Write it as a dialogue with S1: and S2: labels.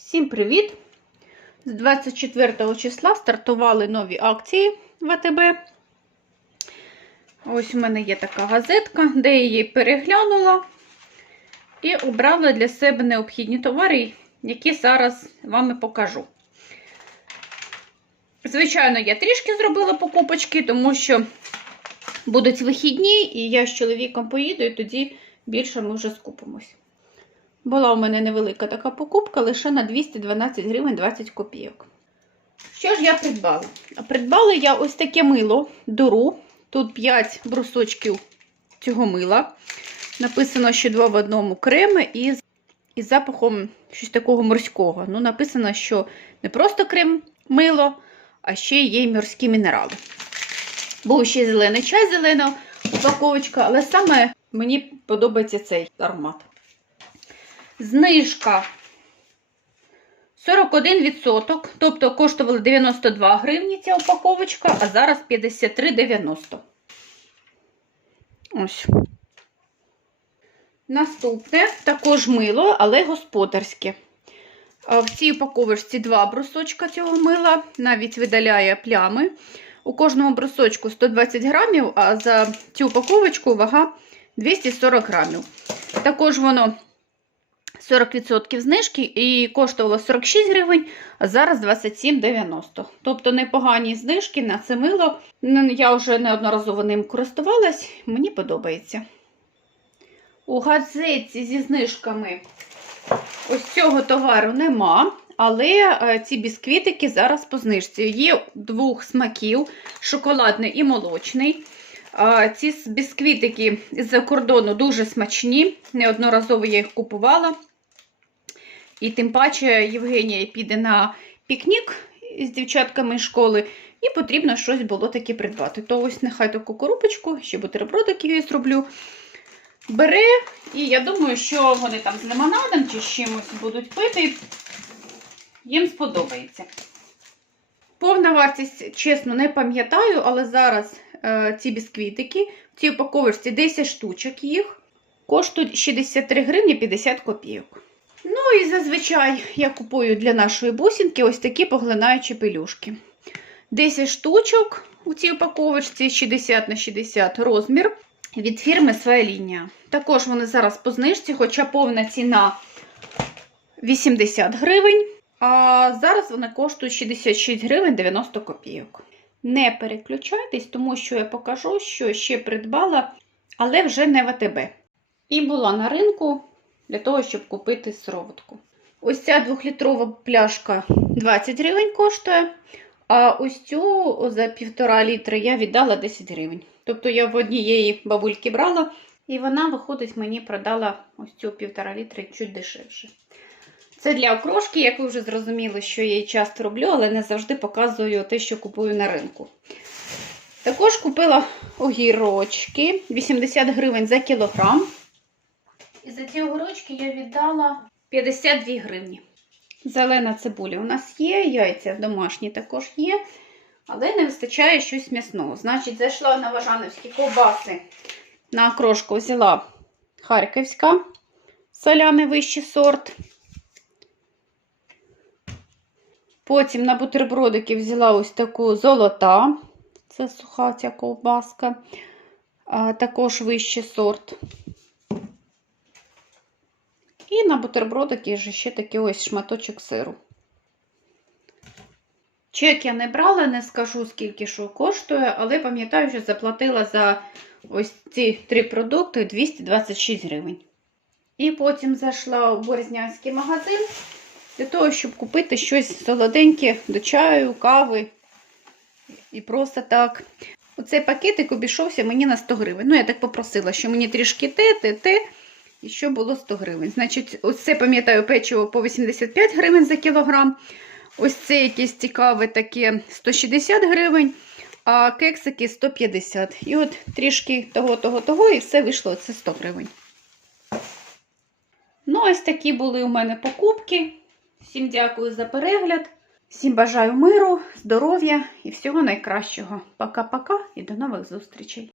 S1: Всім привіт! З 24 числа стартували нові акції в АТБ. Ось у мене є така газетка, де я її переглянула і обрала для себе необхідні товари, які зараз вам і покажу. Звичайно, я трішки зробила покупочки, тому що будуть вихідні, і я з чоловіком поїду, і тоді більше ми вже скупимось. Була у мене невелика така покупка лише на 212 гривень 20 копійок. Що ж я придбала? Придбала я ось таке мило дуру. Тут 5 брусочків цього мила. Написано, що два в одному крем із, із запахом щось такого морського. Ну, написано, що не просто крем мило, а ще є й морські мінерали. Був ще зелений чай, зелена упаковочка, але саме мені подобається цей аромат. Знижка 41%, тобто коштували 92 гривні ця упаковочка, а зараз 53,90. Ось. Наступне також мило, але господарське. В цій упаковочці два брусочка цього мила, навіть видаляє плями. У кожному брусочку 120 грамів, а за цю упаковочку вага 240 грамів. Також воно 40% знижки і коштувало 46 гривень, а зараз 27,90. Тобто непогані знижки на це мило. Я вже неодноразово ним користувалась, мені подобається. У газетці зі знижками ось цього товару нема, але ці бісквітики зараз по знижці. Є двох смаків: шоколадний і молочний. Ці бісквітики з-за кордону дуже смачні, неодноразово я їх купувала. І тим паче Євгенія піде на пікнік з дівчатками школи, і потрібно щось було таке придбати. То ось нехай таку коробочку, ще бутербродик я зроблю. Бере, і я думаю, що вони там з лимонадом чи з чимось будуть пити, їм сподобається. Повна вартість, чесно, не пам'ятаю, але зараз е, ці бісквітики, в цій упаковочці 10 штучок їх, коштують 63 гривні 50 копійок. Ну і зазвичай я купую для нашої бусинки ось такі поглинаючі пелюшки. 10 штучок у цій упаковочці 60 на 60 розмір від фірми Своя лінія. Також вони зараз по знижці, хоча повна ціна 80 гривень. А зараз вони коштують 66 гривень 90 копійок. Не переключайтесь, тому що я покажу, що ще придбала, але вже не в АТБ. І була на ринку для того, щоб купити сироватку. Ось ця 2-літрова пляшка 20 гривень коштує. А ось цю за півтора літра я віддала 10 гривень. Тобто я в однієї бабульки брала, і вона, виходить, мені продала ось цю півтора літра чуть дешевше. Це для окрошки, як ви вже зрозуміли, що я її часто роблю, але не завжди показую те, що купую на ринку. Також купила огірочки 80 гривень за кілограм. І за ці огірочки я віддала 52 гривні. Зелена цибуля у нас є, яйця домашні також є, але не вистачає щось м'ясного. Значить, зайшла на Важановські ковбаси. На окрошку взяла Харківська, соляний вищий сорт. Потім на бутербродики взяла ось таку золота, це суха ця ковбаска, також вищий сорт. І на бутербродики ще такий ось шматочок сиру. Чек я не брала, не скажу, скільки що коштує, але пам'ятаю, що заплатила за ось ці три продукти 226 гривень. І потім зайшла у Борзнянський магазин для того, щоб купити щось солоденьке до чаю, кави і просто так. Оцей пакетик обійшовся мені на 100 гривень. Ну, я так попросила, що мені трішки те, те, те. І що було 100 гривень. Значить, ось це, пам'ятаю, печиво по 85 гривень за кілограм. Ось це якесь цікаве таке 160 гривень, а кексики 150. І от трішки того, того, того, і все вийшло це 100 гривень. Ну, ось такі були у мене покупки. Всім дякую за перегляд. Всім бажаю миру, здоров'я і всього найкращого. Пока-пока і до нових зустрічей!